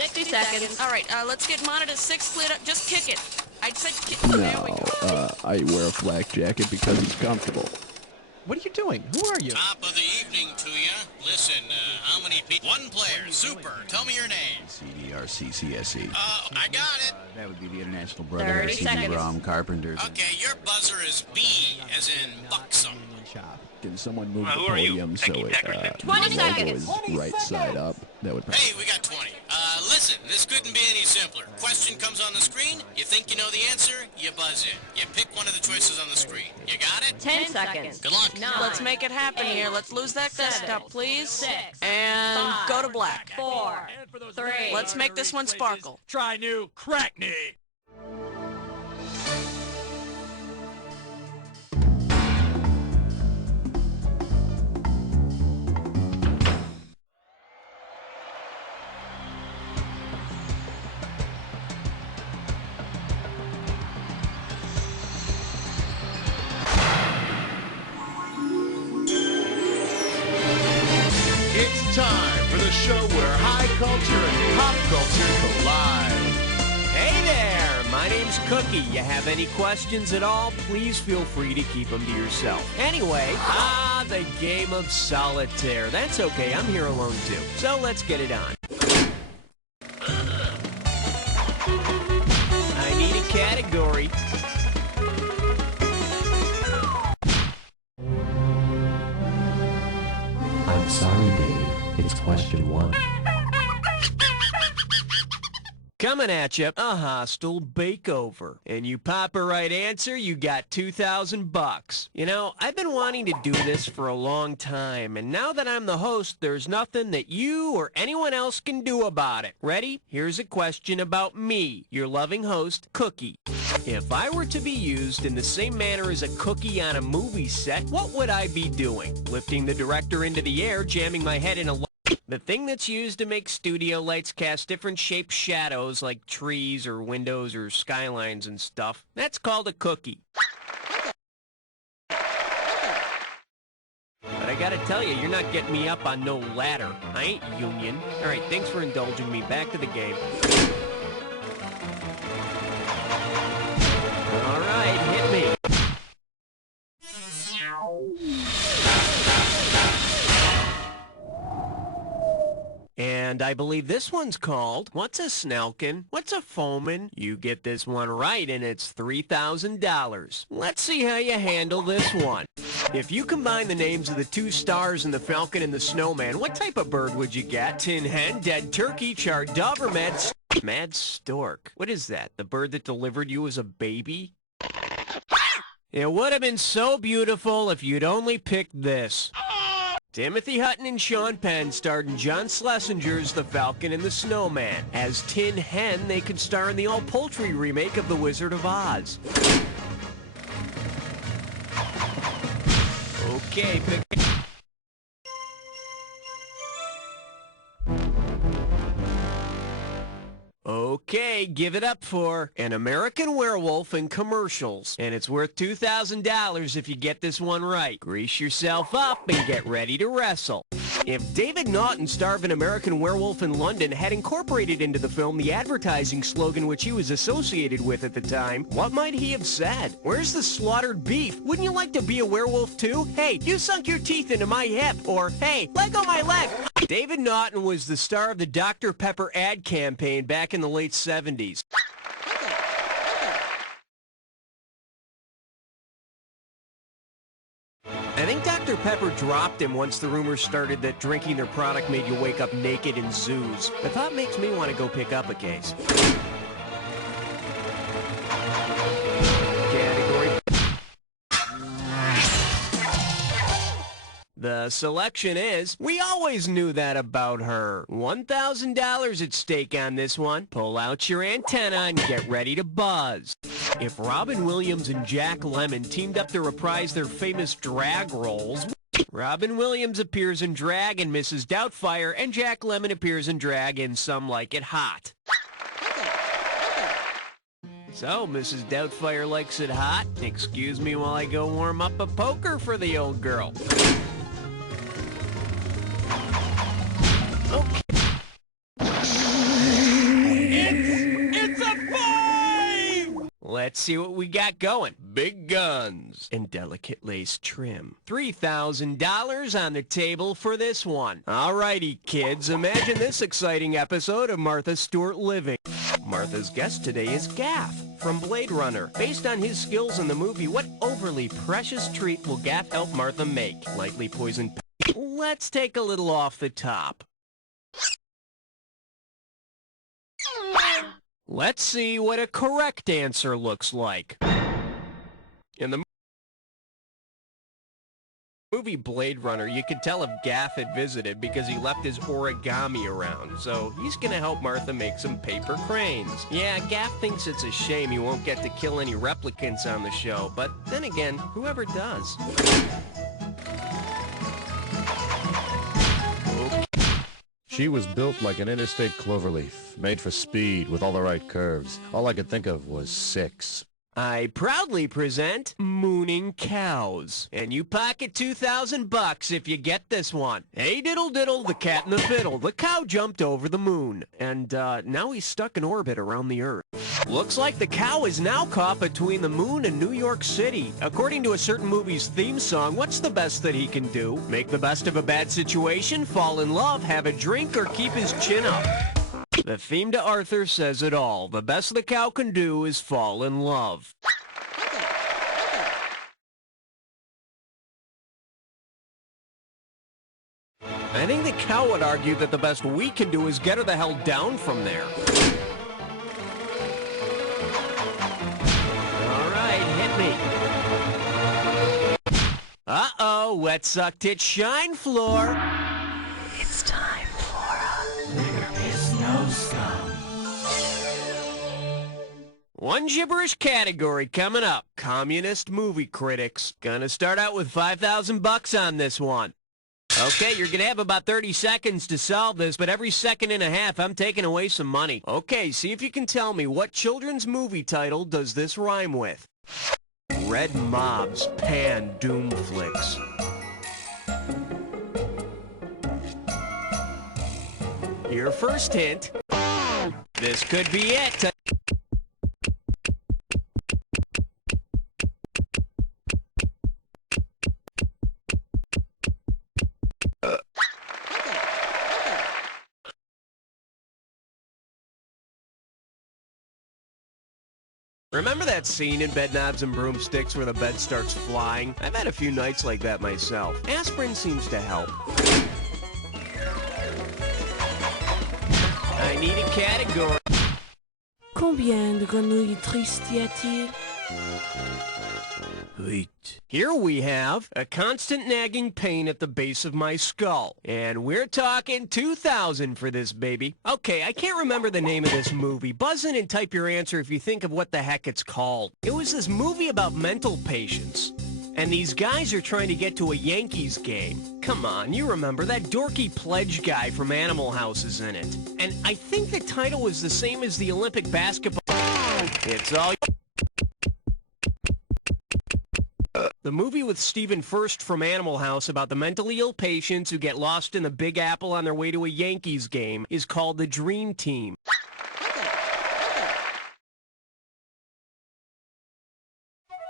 60 seconds. All right, let's get monitor 6 cleared up. Just kick it. I'd say kick. No, There we go. I wear a flak jacket because it's comfortable. What are you doing? Who are you? Top of the evening to ya. Listen, how many people? One player. Super. Tell me your name. CDRCCSE. I got it. That would be the International Brotherhood of 30 seconds. CD-ROM Carpenters. Okay, your buzzer is B, as in buxom. Can someone move Who the are you? podium so Techie it, Pecker? 20 the logo seconds. is right side up? That would probably... Hey, we got 20. Listen, this couldn't be any simpler. Question comes on the screen. You think you know the answer, you buzz in. You pick one of the choices on the screen. You got it? 10 seconds. Good luck. 9, Let's make it happen here. Let's lose that 7, desktop, please. 6, And 5, go to black. 4, 3. Let's make this one sparkle. Try new Crackney. It's time for the show where high culture and pop culture collide. Hey there, my name's Cookie. You have any questions at all, please feel free to keep them to yourself. Anyway, the game of solitaire. That's okay, I'm here alone too. So let's get it on. I need a category. I'm sorry, Dave. It's question 1. Coming at you, a hostile bakeover. And you pop a right answer, you got $2,000. You know, I've been wanting to do this for a long time, and now that I'm the host, there's nothing that you or anyone else can do about it. Ready? Here's a question about me, your loving host, Cookie. If I were to be used in the same manner as a cookie on a movie set, what would I be doing? Lifting the director into the air, jamming my head in a... The thing that's used to make studio lights cast different shaped shadows like trees or windows or skylines and stuff, that's called a cookie. But I gotta tell you, you're not getting me up on no ladder. I ain't union. Alright, thanks for indulging me. Back to the game. Alright, hit me. And I believe this one's called, what's a snelkin? What's a foamin'? You get this one right and it's $3,000. Let's see how you handle this one. If you combine the names of the 2 stars in the Falcon and the Snowman, what type of bird would you get? Tin hen, dead turkey, charred dove, or mad stork? What is that? The bird that delivered you as a baby? It would have been so beautiful if you'd only picked this. Timothy Hutton and Sean Penn starred in John Schlesinger's The Falcon and the Snowman. As Tin Hen, they could star in the all-poultry remake of The Wizard of Oz. Okay, pick... Okay, give it up for An American Werewolf in Commercials. And it's worth $2,000 if you get this one right. Grease yourself up and get ready to wrestle. If David Naughton, star of An American Werewolf in London, had incorporated into the film the advertising slogan which he was associated with at the time, what might he have said? Where's the slaughtered beef? Wouldn't you like to be a werewolf too? Hey, you sunk your teeth into my hip. Or, hey, let go my leg. David Naughton was the star of the Dr. Pepper ad campaign back in the late 70s. I think Dr. Pepper dropped him once the rumors started that drinking their product made you wake up naked in zoos. The thought makes me want to go pick up a case. Category. The selection is, we always knew that about her. $1,000 at stake on this one. Pull out your antenna and get ready to buzz. If Robin Williams and Jack Lemmon teamed up to reprise their famous drag roles, Robin Williams appears in drag in Mrs. Doubtfire, and Jack Lemmon appears in drag in Some Like It Hot. So, Mrs. Doubtfire likes it hot. Excuse me while I go warm up a poker for the old girl. Okay. Let's see what we got going. Big guns and delicate lace trim. $3,000 on the table for this one. Alrighty, kids, imagine this exciting episode of Martha Stewart Living. Martha's guest today is Gaff from Blade Runner. Based on his skills in the movie, what overly precious treat will Gaff help Martha make? Lightly poisoned. Let's take a little off the top. Let's see what a correct answer looks like. In the movie Blade Runner, you could tell if Gaff had visited because he left his origami around, so he's gonna help Martha make some paper cranes. Yeah, Gaff thinks it's a shame he won't get to kill any replicants on the show, but then again, whoever does. She was built like an interstate cloverleaf, made for speed with all the right curves. All I could think of was 6. I proudly present Mooning Cows. And you pocket $2,000 if you get this one. Hey diddle diddle, the cat and the fiddle. The cow jumped over the moon. And now he's stuck in orbit around the Earth. Looks like the cow is now caught between the moon and New York City. According to a certain movie's theme song, what's the best that he can do? Make the best of a bad situation, fall in love, have a drink, or keep his chin up? The theme to Arthur says it all. The best the cow can do is fall in love. I think the cow would argue that the best we can do is get her the hell down from there. All right, hit me. Uh-oh, wet suck tit shine floor. It's time, Flora. There is no scum. One gibberish category coming up. Communist movie critics. Gonna start out with $5,000 on this one. Okay, you're gonna have about 30 seconds to solve this, but every second and a half, I'm taking away some money. Okay, see if you can tell me what children's movie title does this rhyme with? Red Mobs Pan Doom Flicks. Your first hint. This could be it. Remember that scene in Bedknobs and Broomsticks where the bed starts flying? I've had a few nights like that myself. Aspirin seems to help. I need a category. Combien de grenouilles tristes y a-t-il? Wait. Here we have a constant nagging pain at the base of my skull. And we're talking 2,000 for this baby. Okay, I can't remember the name of this movie. Buzz in and type your answer if you think of what the heck it's called. It was this movie about mental patients. And these guys are trying to get to a Yankees game. Come on, you remember that dorky pledge guy from Animal House is in it. And I think the title was the same as the Olympic basketball. It's all... The movie with Stephen Furst from Animal House about the mentally ill patients who get lost in the Big Apple on their way to a Yankees game is called The Dream Team.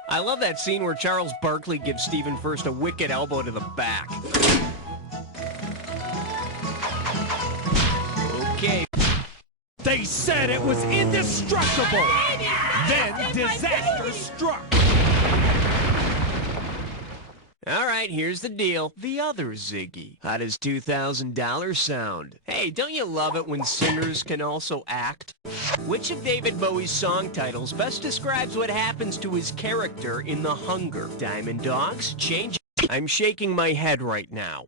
I love that scene where Charles Barkley gives Stephen Furst a wicked elbow to the back. Okay. They said it was indestructible. Then disaster struck. All right, here's the deal. The other Ziggy. How does $2,000 sound? Hey, don't you love it when singers can also act? Which of David Bowie's song titles best describes what happens to his character in The Hunger? Diamond Dogs? Change... I'm shaking my head right now.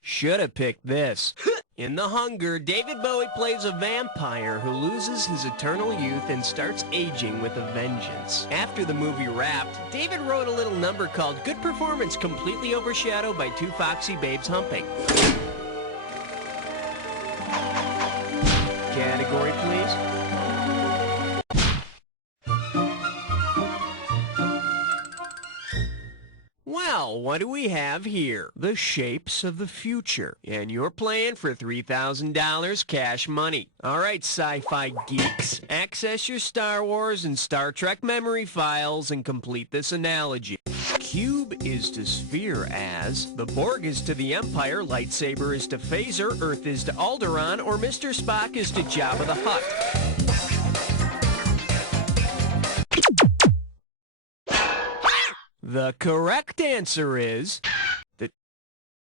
Should have picked this. In The Hunger, David Bowie plays a vampire who loses his eternal youth and starts aging with a vengeance. After the movie wrapped, David wrote a little number called Good Performance Completely Overshadowed by Two Foxy Babes Humping. Category, please. Well, Well, what do we have here? The shapes of the future. And you're playing for $3,000 cash money. All right, sci-fi geeks. Access your Star Wars and Star Trek memory files and complete this analogy. Cube is to sphere as the Borg is to the Empire, lightsaber is to phaser, Earth is to Alderaan, or Mr. Spock is to Jabba the Hutt. The correct answer is the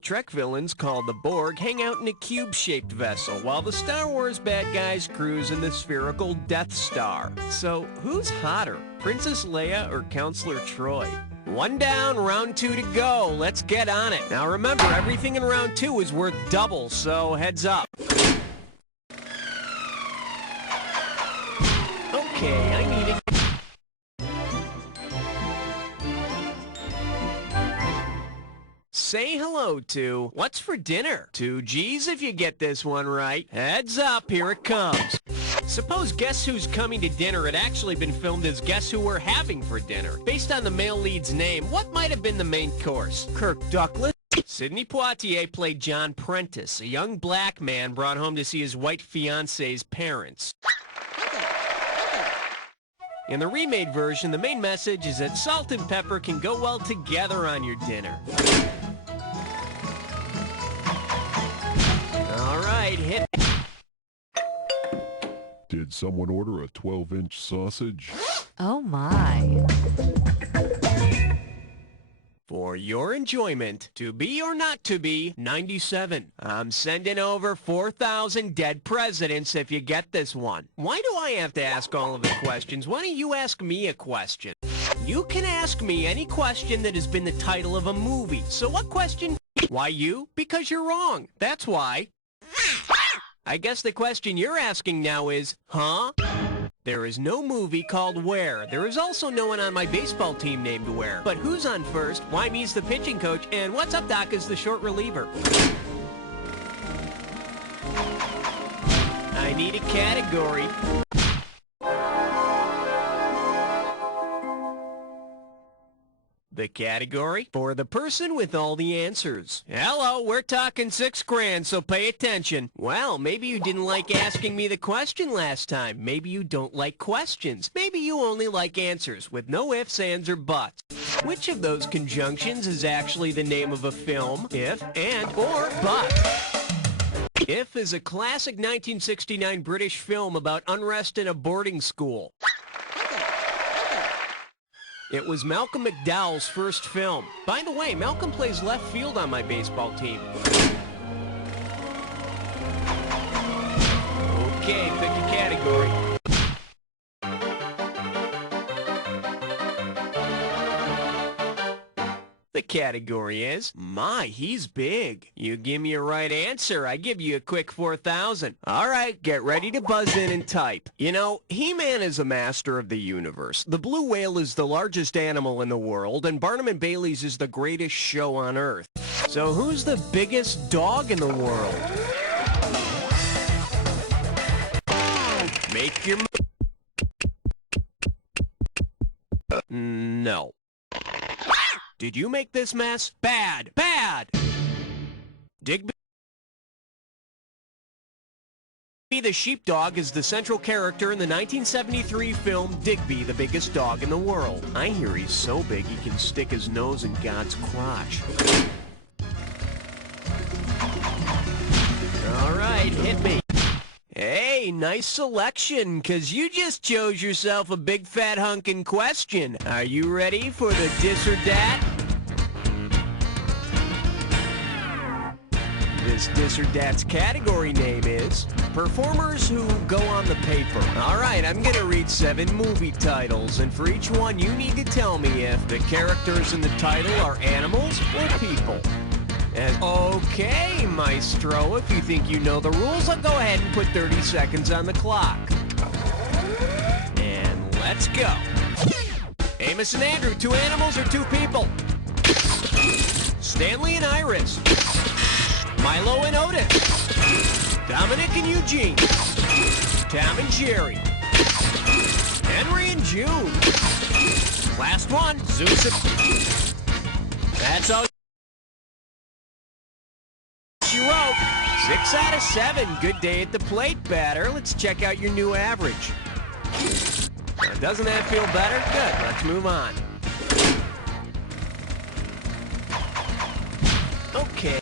Trek villains called the Borg hang out in a cube-shaped vessel while the Star Wars bad guys cruise in the spherical Death Star. So who's hotter, Princess Leia or Counselor Troy? One down, round 2 to go. Let's get on it. Now remember, everything in round 2 is worth double, so heads up. Okay, I need it. Say hello to what's for dinner? 2 G's if you get this one right. Heads up, here it comes. Suppose Guess Who's Coming to Dinner had actually been filmed as Guess Who We're Having for Dinner. Based on the male lead's name, what might have been the main course? Kirk Douglas? Sidney Poitier played John Prentice, a young black man brought home to see his white fiancé's parents. In the remade version, the main message is that salt and pepper can go well together on your dinner. All right, hit. Did someone order a 12-inch sausage? Oh my. For your enjoyment, to be or not to be, 97. I'm sending over 4,000 dead presidents if you get this one. Why do I have to ask all of the questions? Why don't you ask me a question? You can ask me any question that has been the title of a movie. So what question? Why you? Because you're wrong. That's why. I guess the question you're asking now is, huh? There is no movie called Where. There is also no one on my baseball team named Where. But who's on first? Why me's the pitching coach? And what's up, Doc, is the short reliever. I need a category. The category for the person with all the answers. Hello, we're talking $6 grand, so pay attention. Well, maybe you didn't like asking me the question last time. Maybe you don't like questions. Maybe you only like answers with no ifs, ands, or buts. Which of those conjunctions is actually the name of a film? If, and, or, but. If is a classic 1969 British film about unrest in a boarding school. It was Malcolm McDowell's first film. By the way, Malcolm plays left field on my baseball team. Okay, pick a category. The category is, my, he's big. You give me a right answer, I give you a quick 4,000. All right, get ready to buzz in and type. You know, He-Man is a master of the universe. The blue whale is the largest animal in the world, and Barnum and Bailey's is the greatest show on Earth. So who's the biggest dog in the world? Make your... No. Did you make this mess? Bad! Bad! Digby the sheepdog is the central character in the 1973 film Digby, the Biggest Dog in the World. I hear he's so big he can stick his nose in God's crotch. All right, hit me. Hey, nice selection, 'cause you just chose yourself a big fat hunkin' question. Are you ready for the dis or dat? This dis or dat's category name is performers who go on the paper. All right, I'm gonna read 7 movie titles, and for each one you need to tell me if the characters in the title are animals or people. And okay, Maestro, if you think you know the rules, I'll go ahead and put 30 seconds on the clock. And let's go. Amos and Andrew, 2 animals or 2 people? Stanley and Iris. Milo and Otis. Dominic and Eugene. Tom and Jerry. Henry and June. Last one, Zeus and... That's all you wrote. 6 out of 7. Good day at the plate, batter. Let's check out your new average. Now, doesn't that feel better? Good. Let's move on. Okay.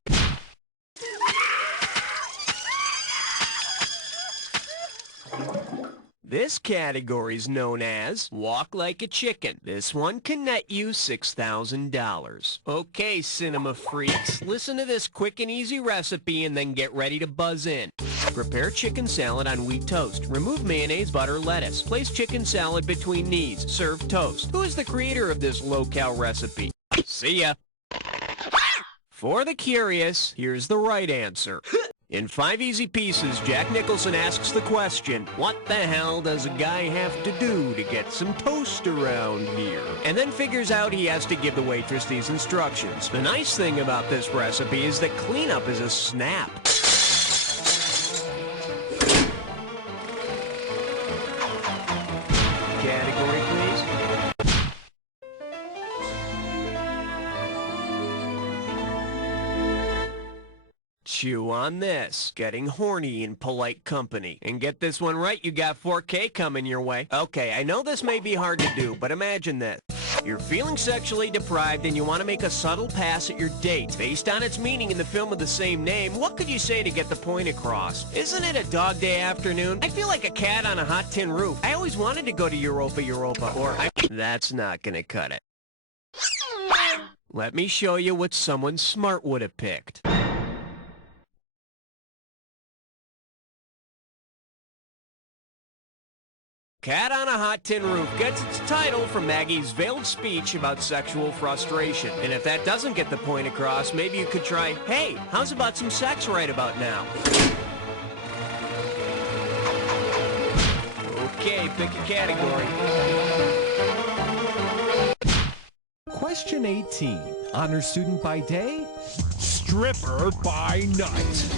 This category is known as Walk Like a Chicken. This one can net you $6,000. Okay, cinema freaks, listen to this quick and easy recipe and then get ready to buzz in. Prepare chicken salad on wheat toast. Remove mayonnaise, butter, lettuce. Place chicken salad between knees. Serve toast. Who is the creator of this low-cal recipe? See ya. For the curious, here's the right answer. In 5 easy pieces, Jack Nicholson asks the question, what the hell does a guy have to do to get some toast around here? And then figures out he has to give the waitress these instructions. The nice thing about this recipe is that cleanup is a snap. Category, please. Chew on this. Getting horny in polite company. And get this one right, you got 4K coming your way. Okay, I know this may be hard to do, but imagine this. You're feeling sexually deprived and you want to make a subtle pass at your date. Based on its meaning in the film of the same name, what could you say to get the point across? Isn't it a dog day afternoon? I feel like a cat on a hot tin roof. I always wanted to go to Europa, or that's not gonna cut it. Let me show you what someone smart would have picked. Cat on a Hot Tin Roof gets its title from Maggie's veiled speech about sexual frustration. And if that doesn't get the point across, maybe you could try, hey, how's about some sex right about now? Okay, pick a category. Question 18. Honor student by day, stripper by night.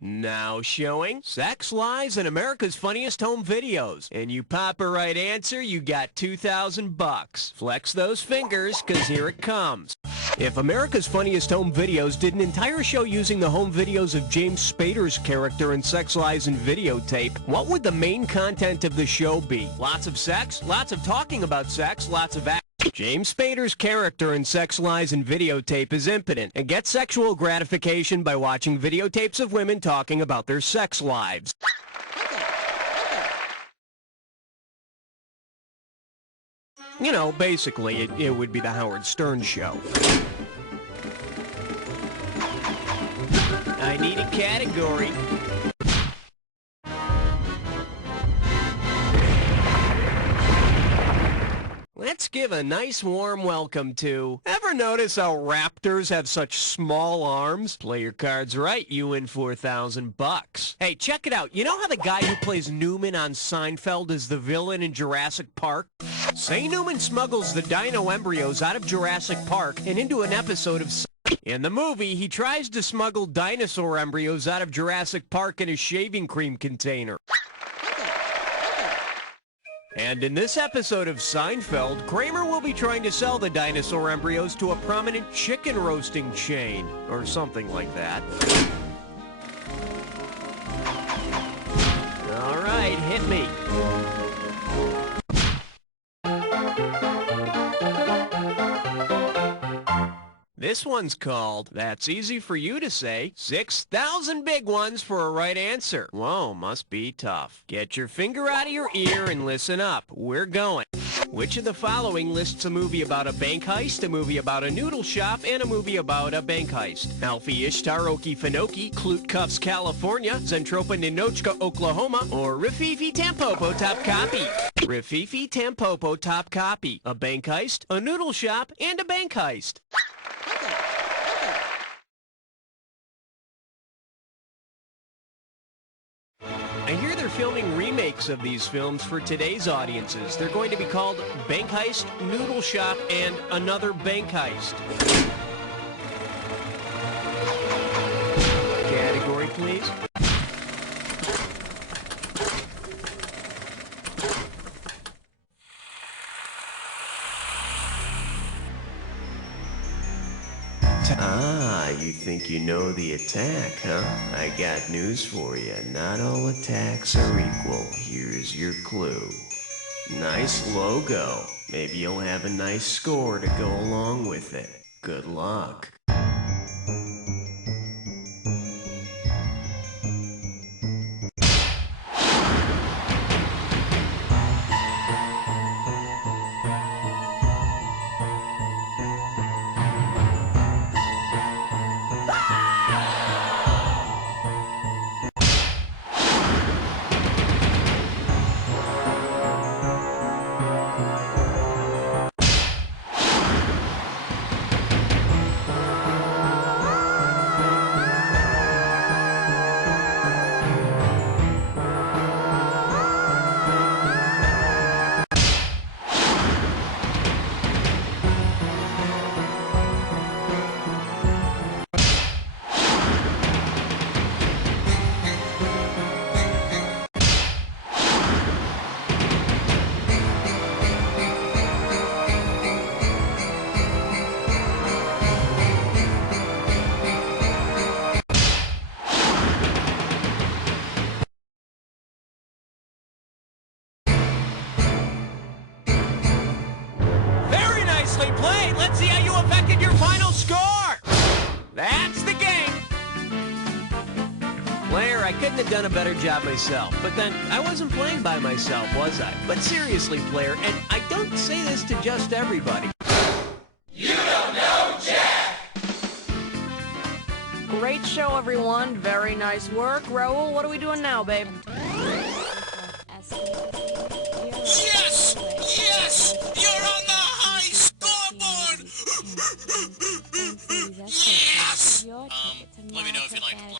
Now showing Sex Lies and America's Funniest Home Videos. And you pop a right answer, you got $2,000. Flex those fingers, cause here it comes. If America's Funniest Home Videos did an entire show using the home videos of James Spader's character in Sex Lies and Videotape, what would the main content of the show be? Lots of sex, lots of talking about sex, lots of action. James Spader's character in Sex Lies and Videotape is impotent and gets sexual gratification by watching videotapes of women talking about their sex lives. You know, basically, it would be the Howard Stern show. I need a category. Let's give a nice warm welcome to... Ever notice how raptors have such small arms? Play your cards right, you win $4,000. Hey, check it out. You know how the guy who plays Newman on Seinfeld is the villain in Jurassic Park? Say Newman smuggles the dino embryos out of Jurassic Park and into an episode of... In the movie, he tries to smuggle dinosaur embryos out of Jurassic Park in a shaving cream container. And in this episode of Seinfeld, Kramer will be trying to sell the dinosaur embryos to a prominent chicken roasting chain, or something like that. All right, hit me. This one's called, that's easy for you to say, 6,000 big ones for a right answer. Whoa, must be tough. Get your finger out of your ear and listen up. We're going. Which of the following lists a movie about a bank heist, a movie about a noodle shop, and a movie about a bank heist? Alfie Ishtar Okefenokee, Clute Cuffs, California, Zentropa Ninochka, Oklahoma, or Rififi Tampopo Top Copy? Rififi Tampopo Top Copy. A bank heist, a noodle shop, and a bank heist. I hear they're filming remakes of these films for today's audiences. They're going to be called Bank Heist, Noodle Shop, and Another Bank Heist. Category, please. think you know the attack, huh? I got news for you. Not all attacks are equal. Here's your clue. Nice logo. Maybe you'll have a nice score to go along with it. Good luck. Nicely played. Let's see how you affected your final score. That's the game. Player, I couldn't have done a better job myself. But then, I wasn't playing by myself, was I? But seriously, player, and I don't say this to just everybody. You don't know Jack! Great show, everyone. Very nice work. Raul, what are we doing now, babe? Yes! Yes! You're on the high scoreboard! Yes! Let me know if you'd like to play.